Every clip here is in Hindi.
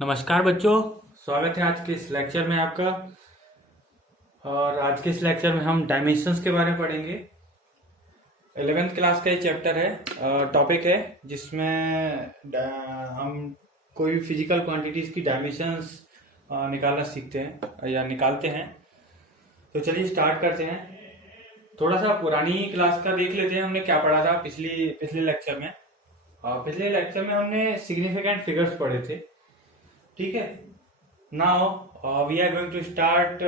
नमस्कार बच्चों। स्वागत है आज के इस लेक्चर में आपका। और आज के इस लेक्चर में हम डायमेंशंस के बारे में पढ़ेंगे। 11th क्लास का ये चैप्टर है, टॉपिक है जिसमें हम कोई भी फिजिकल क्वांटिटीज की डायमेंशंस निकालना सीखते हैं या निकालते हैं। तो चलिए स्टार्ट करते हैं। थोड़ा सा पुरानी क्लास का देख लेते हैं, हमने क्या पढ़ा था पिछले लेक्चर में। पिछले लेक्चर में हमने सिग्निफिकेंट फिगर्स पढ़े थे, ठीक है। Now we are going to start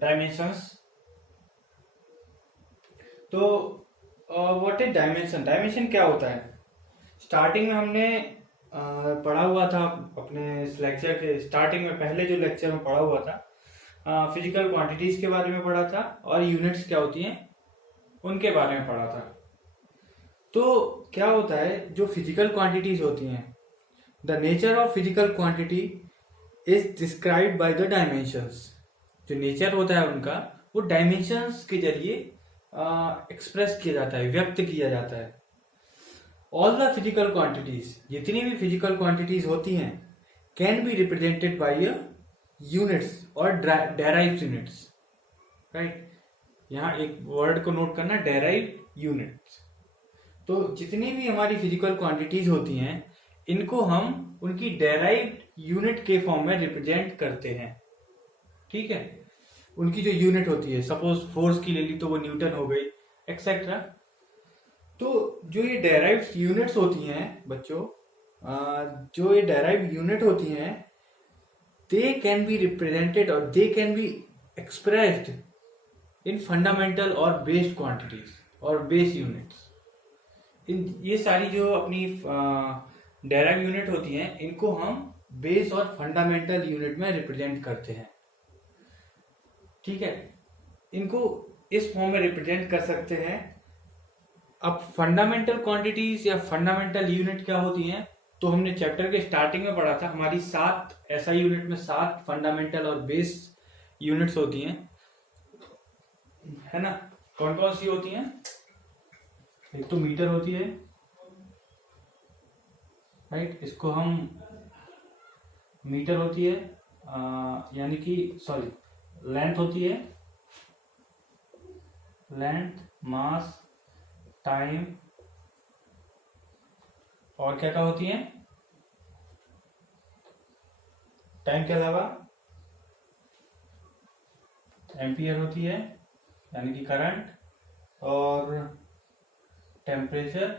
dimensions. तो व्हाट इज डायमेंशन? डायमेंशन क्या होता है? स्टार्टिंग में हमने पढ़ा हुआ था अपने इस लेक्चर के स्टार्टिंग में, पहले जो लेक्चर में पढ़ा हुआ था, फिजिकल क्वांटिटीज के बारे में पढ़ा था और यूनिट्स क्या होती हैं उनके बारे में पढ़ा था। तो क्या होता है, जो फिजिकल क्वांटिटीज होती हैं, the nature of physical quantity is described by the dimensions. जो नेचर होता है उनका, वो डायमेंशंस के जरिए एक्सप्रेस किया जाता है, व्यक्त किया जाता है। ऑल द फिजिकल क्वांटिटीज, जितनी भी फिजिकल क्वांटिटीज होती हैं, can be represented by units और डेराइव्ड यूनिट्स। राइट, यहाँ एक वर्ड को नोट करना, डेराइव्ड यूनिट्स। तो जितनी भी हमारी फिजिकल क्वांटिटीज होती हैं, इनको हम उनकी डेराइव्ड यूनिट के फॉर्म में रिप्रेजेंट करते हैं, ठीक है। उनकी जो यूनिट होती है, सपोज फोर्स की ले ली तो वो न्यूटन हो गई, एक्सेट्रा। तो जो ये डेराइव्ड यूनिट्स होती हैं बच्चों, जो ये डेराइव्ड यूनिट होती हैं, दे कैन बी रिप्रेजेंटेड और they can be expressed in fundamental और बेस्ड क्वांटिटीज और बेस यूनिट्स। ये सारी जो अपनी डेराइव यूनिट होती हैं, इनको हम बेस और फंडामेंटल यूनिट में रिप्रेजेंट करते हैं, ठीक है। इनको इस फॉर्म में रिप्रेजेंट कर सकते हैं। अब फंडामेंटल क्वांटिटीज या फंडामेंटल यूनिट क्या होती हैं, तो हमने चैप्टर के स्टार्टिंग में पढ़ा था, हमारी 7 SI यूनिट में 7 फंडामेंटल और बेस यूनिट्स होती हैं, है ना। कौन कौन सी होती हैं? एक तो मीटर होती है, राइट, इसको हम मीटर होती है, यानी कि सॉरी, लेंथ होती है, लेंथ, मास, टाइम, और क्या क्या होती है टाइम के अलावा? एम्पियर होती है, यानी कि करंट, और टेम्परेचर,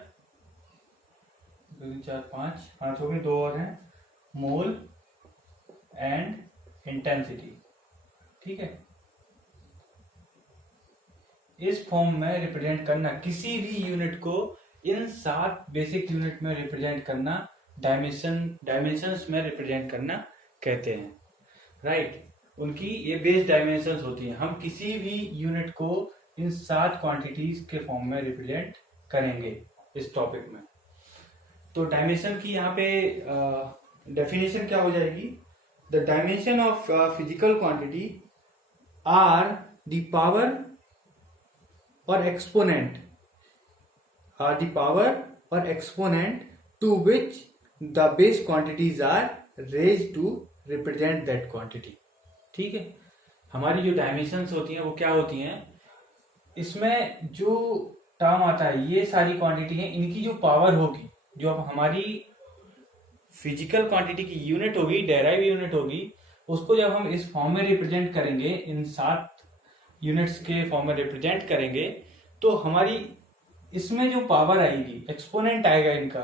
2 4 5 हो गए, 2 और हैं, मोल एंड इंटेंसिटी, ठीक है। इस फॉर्म में रिप्रेजेंट करना किसी भी यूनिट को, इन 7 बेसिक यूनिट में रिप्रेजेंट करना, डायमेंशंस में रिप्रेजेंट करना कहते हैं, राइट। उनकी ये बेस डायमेंशंस होती हैं। हम किसी भी यूनिट को इन 7 क्वांटिटीज के फॉर्म में रिप्रेजेंट करेंगे इस टॉपिक में। तो डायमेंशन की यहाँ पे डेफिनेशन क्या हो जाएगी? The dimension of physical quantity are the power or exponent are the power or exponent to which the base quantities are raised to represent that quantity, ठीक है। हमारी जो डायमेंशंस होती हैं वो क्या होती हैं, इसमें जो टर्म आता है, ये सारी क्वांटिटी है, इनकी जो पावर होगी, जो अब हमारी फिजिकल क्वांटिटी की यूनिट होगी, डेराइव यूनिट होगी, उसको जब हम इस फॉर्म में रिप्रेजेंट करेंगे, इन 7 यूनिट्स के फॉर्म में रिप्रेजेंट करेंगे, तो हमारी इसमें जो पावर आएगी, एक्सपोनेंट आएगा इनका,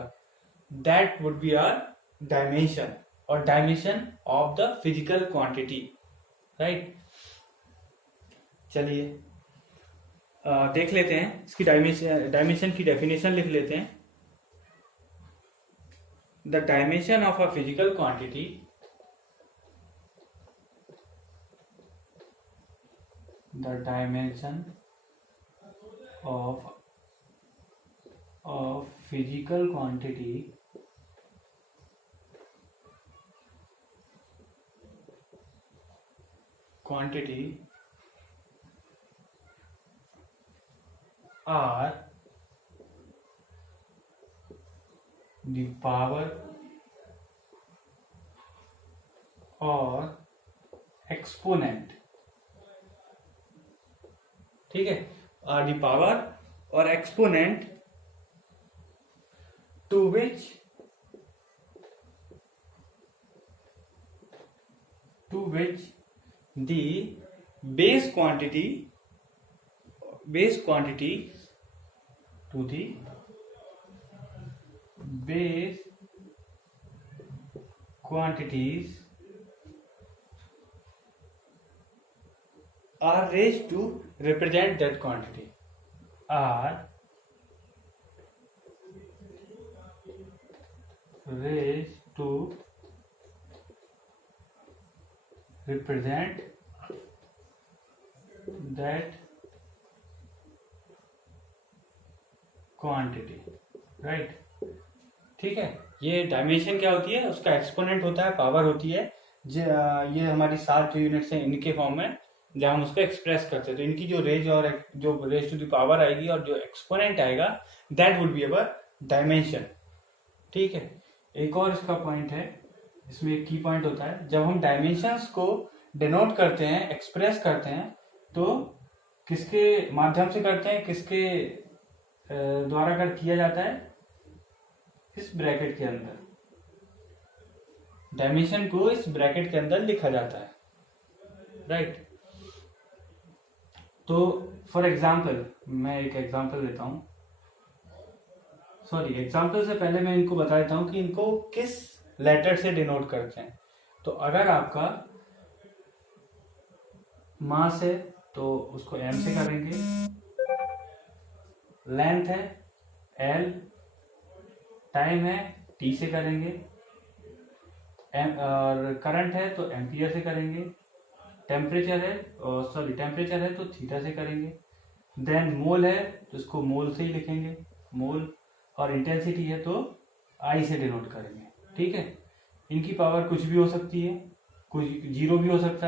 that would be our dimension, और dimension of the physical quantity, right. चलिए देख लेते हैं इसकी डायमेंशन की डेफिनेशन लिख लेते हैं। The dimension of a physical quantity, the dimension of physical quantity are the power और एक्सपोनेंट, ठीक है, आर दी पावर और exponent to which the base quantity to the base quantities are raised to represent that quantity, are raised to represent that quantity, right. ठीक है, ये डायमेंशन क्या होती है, उसका एक्सपोनेंट होता है, पावर होती है। ये हमारी 7 यूनिट्स हैं, इनके फॉर्म में जब हम उसको एक्सप्रेस करते हैं तो इनकी जो रेज और जो रेज टू द पावर आएगी और जो एक्सपोनेंट आएगा that would be our dimension. ठीक है, एक और इसका पॉइंट है, इसमें एक की पॉइंट होता है, जब हम डायमेंशंस को डिनोट करते हैं, एक्सप्रेस करते हैं, तो किसके माध्यम से करते हैं, किसके द्वारा कर किया जाता है, इस ब्रैकेट के अंदर, डायमेंशन को इस ब्रैकेट के अंदर लिखा जाता है, राइट। तो फॉर एग्जाम्पल, मैं एक एग्जाम्पल देता हूं, एग्जाम्पल से पहले मैं इनको बता देता हूं कि इनको किस लेटर से डिनोट करते हैं। तो अगर आपका मास है तो उसको m से करेंगे, लेंथ है l, टाइम है t से करेंगे, और करंट है तो एम्पियर से करेंगे, टेम्परेचर है तो थीटा से करेंगे, देन मोल है तो इसको मोल से ही लिखेंगे, मोल, और इंटेंसिटी है तो I से डिनोट करेंगे। ठीक है, इनकी पावर कुछ भी हो सकती है, कुछ 0 भी हो सकता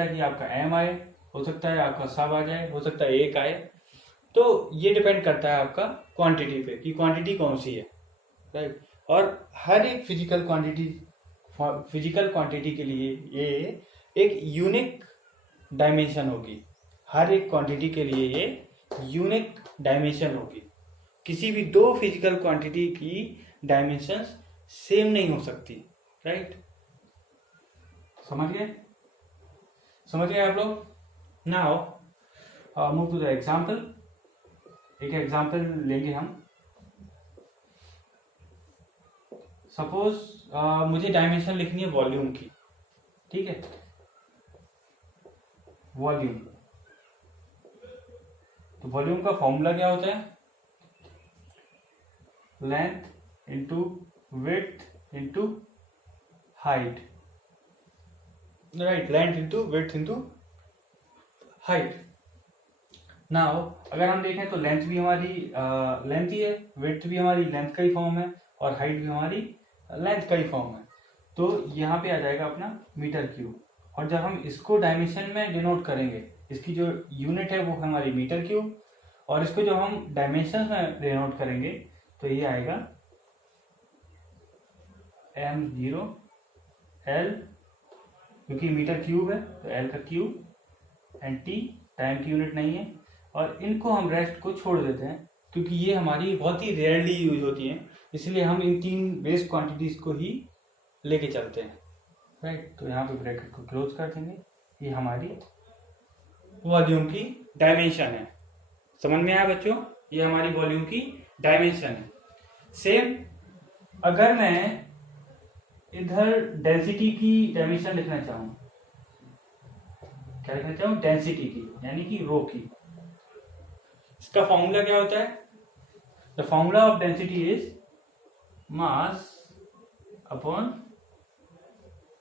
है कि आपका m आए, हो सकता है आपका सब आ जाए, हो सकता है 1 आए। तो ये डिपेंड करता है आपका क्वांटिटी पे कि क्वांटिटी कौन सी है, राइट। और हर एक फिजिकल क्वांटिटी के लिए ये एक यूनिक डायमेंशन होगी, हर एक क्वांटिटी के लिए ये यूनिक डायमेंशन होगी। किसी भी 2 फिजिकल क्वांटिटी की डायमेंशंस सेम नहीं हो सकती, राइट। समझ गए आप लोग? Now move to the example. एक एग्जाम्पल लेंगे हम। सपोज मुझे डायमेंशन लिखनी है वॉल्यूम की, ठीक है, वॉल्यूम। तो वॉल्यूम का फॉर्मूला क्या होता है, length into width into height, right, length into width into height. Now अगर हम देखें तो लेंथ भी हमारी लेंथ ही है, विड्थ भी हमारी लेंथ का ही फॉर्म है, और हाइट भी हमारी लेंथ का ही फॉर्म है। तो यहाँ पे आ जाएगा अपना मीटर क्यूब, और जब हम इसको डायमेंशन में डिनोट करेंगे, इसकी जो यूनिट है वो हमारी मीटर क्यूब, और इसको जब हम डायमेंशन में डिनोट करेंगे तो ये आएगा m0 l, क्योंकि मीटर क्यूब है तो l का क्यूब, एंड t टाइम की यूनिट नहीं है। और इनको हम रेस्ट को छोड़ देते हैं क्योंकि ये हमारी बहुत ही रेयरली यूज होती हैं, इसलिए हम इन 3 बेस क्वांटिटीज को ही लेके चलते हैं, राइट। तो यहाँ पे ब्रैकेट को क्लोज कर देंगे, ये हमारी वॉल्यूम की डायमेंशन है। समझ में आया बच्चों, ये हमारी वॉल्यूम की डायमेंशन है। सेम अगर मैं इधर डेंसिटी की डायमेंशन लिखना चाहूं, क्या लिखना चाहूं, डेंसिटी की, यानी कि रो की, इसका फॉर्मूला क्या होता है, the formula of density is mass upon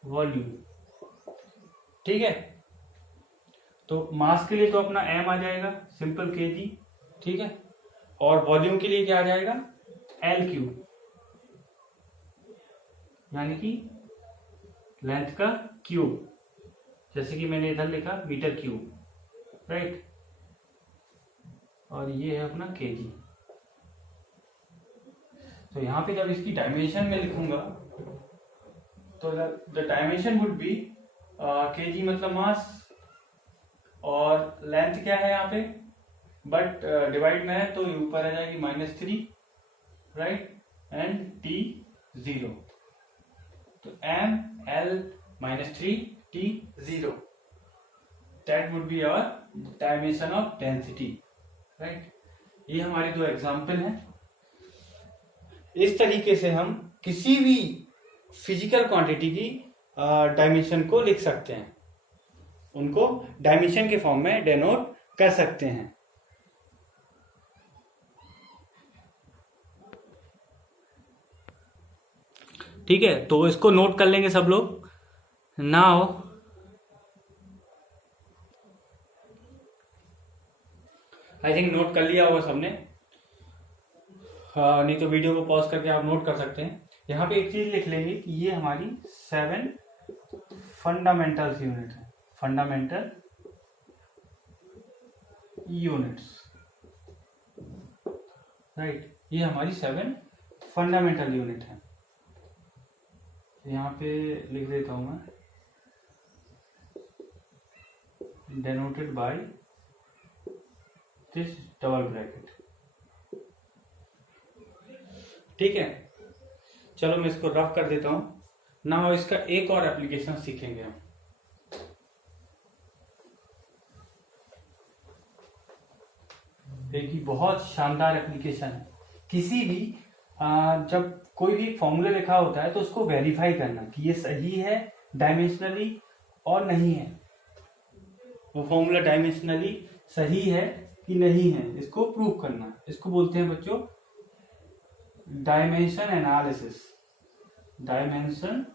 volume. ठीक है, तो मास के लिए तो अपना m आ जाएगा, सिंपल kg, ठीक है, और वॉल्यूम के लिए क्या आ जाएगा, l क्यूब, यानी कि लेंथ का क्यूब, जैसे कि मैंने इधर लिखा मीटर क्यूब, राइट, और ये है अपना kg। तो यहाँ पे जब इसकी डायमेंशन में लिखूंगा तो the dimension would be kg मतलब मास, और लेंथ क्या है यहाँ पे, बट डिवाइड में है तो ऊपर आ जाएगी -3, राइट, एंड t 0, तो m l -3 t 0, that would be our dimension of density, right. ये हमारे दो एग्जाम्पल हैं। इस तरीके से हम किसी भी फिजिकल क्वांटिटी की डायमेंशन को लिख सकते हैं, उनको डायमेंशन के फॉर्म में डेनोट कर सकते हैं। ठीक है, तो इसको नोट कर लेंगे सब लोग। नाउ आई थिंक नोट कर लिया होगा सबने। नहीं तो वीडियो को पॉज करके आप नोट कर सकते हैं। यहाँ पे एक चीज लिख लेंगे कि ये हमारी 7 फंडामेंटल यूनिट है, फंडामेंटल यूनिट्स, राइट। ये हमारी 7 फंडामेंटल यूनिट है। यहाँ पे लिख देता हूं मैं, denoted by this double bracket. ठीक है, चलो मैं इसको रफ कर देता हूं। नाउ इसका एक और एप्लीकेशन सीखेंगे हम। एक बहुत शानदार एप्लीकेशन है। किसी भी जब कोई भी फॉर्मूला लिखा होता है तो उसको वेरीफाई करना कि ये सही है डायमेंशनली और नहीं है, वो फॉर्मूला डायमेंशनली सही है कि नहीं है, इसको प्रूव करना। इसको बोलते हैं बच्चों डायमेंशन एनालिसिस, डायमेंशन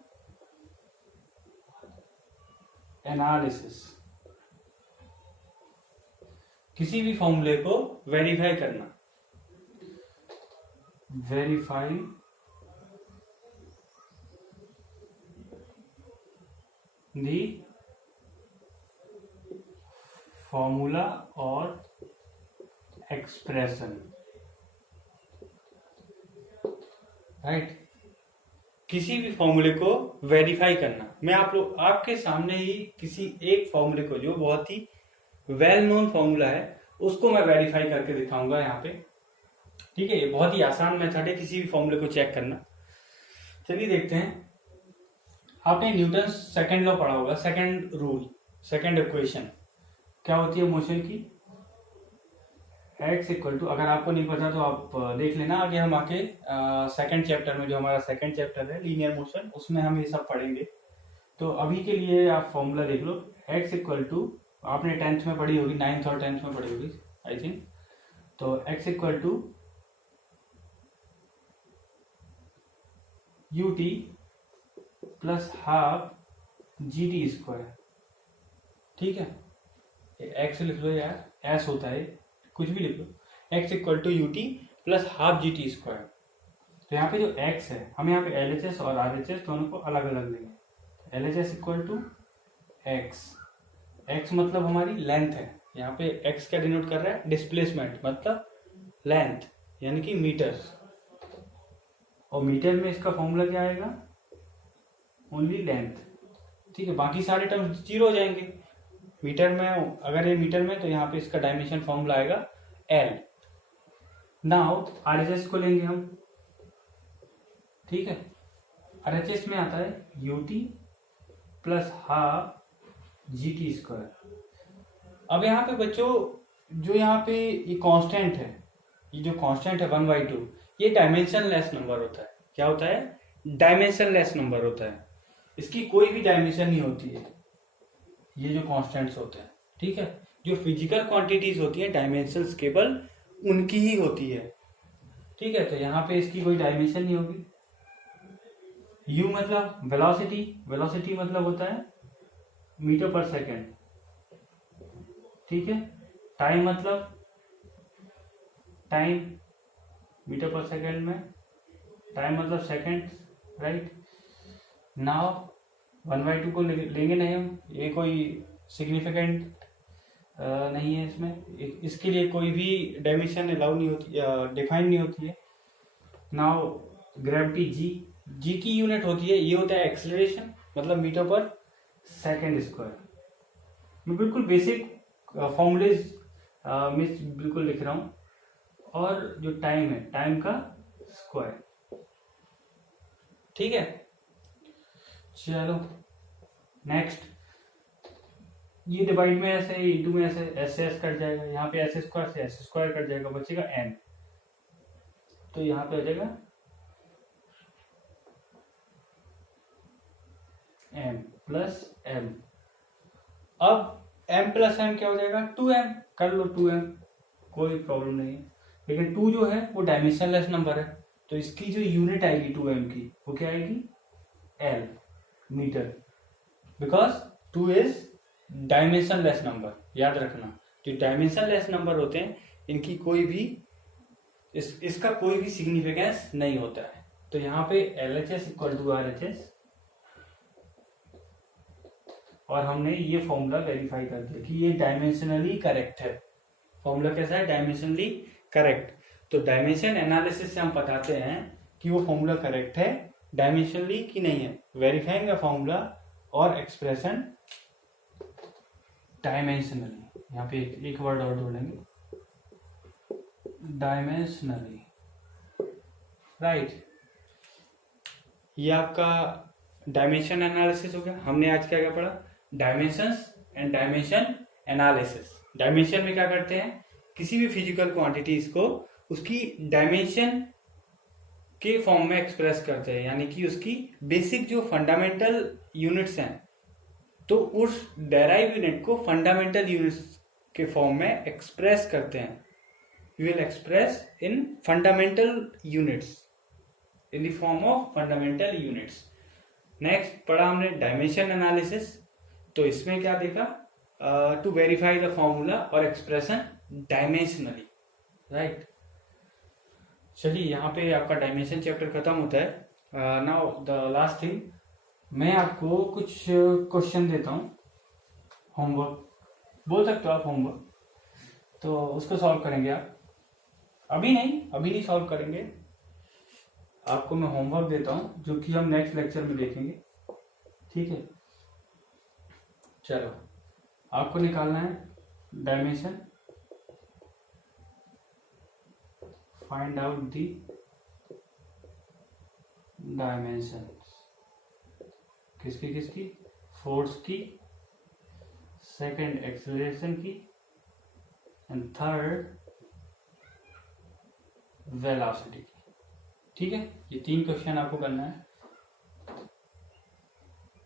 एनालिसिस। किसी भी फॉर्मूले को वेरीफाई करना, वेरीफाई दी फॉर्मूला और एक्सप्रेशन, राइट। किसी भी फॉर्मूले को वेरीफाई करना। मैं आपके सामने ही किसी एक फॉर्मूले को, जो बहुत ही वेल नोन फॉर्मूला है, उसको मैं वेरीफाई करके दिखाऊंगा यहाँ पे। ठीक है, ये बहुत ही आसान मेथड है किसी भी फॉर्मूले को चेक करना। चलिए देखते हैं। आपने न्यूटन सेकंड लॉ पढ़ा होगा, सेकंड रूल, सेकंड इक्वेशन क्या होती है मोशन की, x इक्वल टू, अगर आपको नहीं पता तो आप देख लेना। आगे हम आके सेकंड चैप्टर में, जो हमारा सेकंड चैप्टर है लीनियर मोशन, उसमें हम ये सब पढ़ेंगे। तो अभी के लिए आप फॉर्मूला देख लो। x इक्वल टू, आपने 10th में पढ़ी होगी, 9th और 10th में पढ़ी होगी आई थिंक। तो x equal to ut plus half gt square. ठीक है, x लिख लो यार, s होता है, कुछ भी लिख लो। x equal to ut plus half gt square. तो यहाँ पे जो x है, हम यहाँ पे LHS और RHS दोनों को अलग अलग लेंगे। LHS इक्वल टू x मतलब हमारी लेंथ है। यहाँ पे x क्या डिनोट कर रहा है, डिस्प्लेसमेंट मतलब लेंथ, यानी कि मीटर। और मीटर में इसका फॉर्मूला क्या आएगा, ओनली लेंथ। ठीक है, बाकी सारे टर्म्स जीरो हो जाएंगे। मीटर में, अगर ये मीटर में, तो यहाँ पे इसका डायमेंशन फॉर्मूला आएगा L। नाउ RHS को लेंगे हम। ठीक है, RHS में आता है ut plus half gt square. अब यहाँ पे बच्चों, जो यहाँ पे ये कांस्टेंट है, ये जो कांस्टेंट है 1/2, ये डायमेंशनलेस नंबर होता है। क्या होता है, डायमेंशनलेस नंबर होता है। इसकी कोई भी डायमेंशन नहीं होती है, ये जो कांस्टेंट्स होते हैं। ठीक है, जो फिजिकल क्वांटिटीज होती है डायमेंशंस केवल उनकी ही होती है। ठीक है, तो यहाँ पे इसकी कोई डायमेंशन नहीं होगी। u मतलब वेलोसिटी, वेलोसिटी मतलब होता है मीटर पर सेकेंड। ठीक है, टाइम मतलब टाइम, मीटर पर सेकेंड में टाइम मतलब सेकेंड, राइट। नाउ 1/2 को लेंगे नहीं हम, ये कोई सिग्निफिकेंट नहीं है इसमें, इसके लिए कोई भी डायमेंशन अलाउ नहीं होती, डिफाइन नहीं होती है। नाउ ग्रेविटी g, जी की यूनिट होती है, ये होता है एक्सेलरेशन, मतलब मीटर पर सेकेंड स्क्वायर। मैं बिल्कुल बेसिक फॉर्मूलेज में बिल्कुल लिख रहा हूं। और जो टाइम है, टाइम का स्क्वायर। ठीक है, चलो नेक्स्ट। ये डिवाइड में ऐसे, इंटू में ऐसे, एस एस कट जाएगा, यहाँ पे एस स्क्वायर से एस स्क्वायर कट जाएगा, बचेगा एन। तो यहाँ पे आ जाएगा एम प्लस एम। अब एम प्लस एम क्या हो जाएगा, 2m। कर लो 2m, कोई प्रॉब्लम नहीं है। लेकिन 2 जो है वो डायमेंशनलेस नंबर है, तो इसकी जो यूनिट आएगी 2m की, वो क्या आएगी, L metre. Because 2 is dimensionless number. याद रखना, जो डायमेंशनलेस नंबर होते हैं इनकी कोई भी इसका कोई भी सिग्निफिकेंस नहीं होता है। तो यहाँ पे LHS इक्वल टू RHS, और हमने ये फॉर्मूला वेरीफाई कर दिया कि ये डायमेंशनली करेक्ट है। फॉर्मूला कैसा है, डायमेंशनली करेक्ट। तो डायमेंशन एनालिसिस से हम बताते हैं कि वो फॉर्मूला करेक्ट है डायमेंशनली कि नहीं है। वेरीफाइंग द फॉर्मूला और एक्सप्रेशन डायमेंशनली। यहाँ पे एक वर्ड और जोड़ेंगे, डायमेंशनली, राइट। ये आपका डायमेंशन एनालिसिस हो गया। हमने आज क्या क्या पढ़ा, dimensions and dimension analysis. Dimension में क्या करते हैं, किसी भी फिजिकल क्वांटिटीज को उसकी डायमेंशन के फॉर्म में एक्सप्रेस करते हैं, यानी कि उसकी बेसिक जो फंडामेंटल यूनिट्स हैं, तो उस डेराइव यूनिट को फंडामेंटल यूनिट्स के फॉर्म में एक्सप्रेस करते हैं। You will express in fundamental units, in the form of fundamental units. Next पढ़ा हमने डायमेंशन एनालिसिस। तो इसमें क्या देखा, टू वेरीफाई द फॉर्मूला और एक्सप्रेशन डायमेंशनली, राइट। चलिए यहाँ पे आपका डायमेंशन चैप्टर खत्म होता है। नाउ द लास्ट थिंग, मैं आपको कुछ क्वेश्चन देता हूँ, होमवर्क बोल सकते हो आप, होमवर्क। तो उसको सॉल्व करेंगे आप। अभी नहीं सॉल्व करेंगे, आपको मैं होमवर्क देता हूं जो कि हम नेक्स्ट लेक्चर में देखेंगे। ठीक है, चलो आपको निकालना है dimension. Find out the dimension, किसकी, फोर्स की, सेकंड एक्सेलरेशन की, एंड थर्ड वेलोसिटी की। ठीक है, ये 3 क्वेश्चन आपको करना है,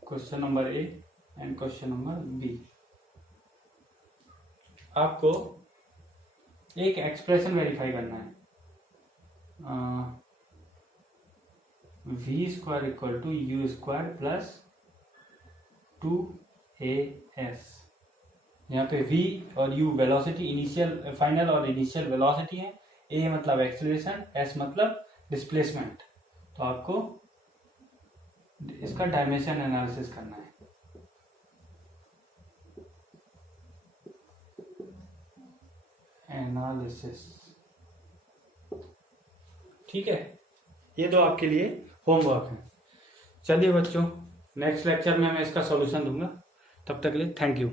question number A and question number B. आपको एक एक्सप्रेशन वेरीफाई करना है, v square equal to U square plus 2as। यहाँ पे v और u वेलोसिटी, इनिशियल, फाइनल और इनिशियल वेलोसिटी है। a मतलब एक्सेलरेशन, s मतलब डिस्प्लेसमेंट। तो आपको इसका डायमेंशन एनालिसिस करना है। एनालिसिस, ठीक है, ये दो आपके लिए होमवर्क है। चलिए बच्चों, नेक्स्ट लेक्चर में मैं इसका सॉल्यूशन दूंगा। तब तक के लिए थैंक यू।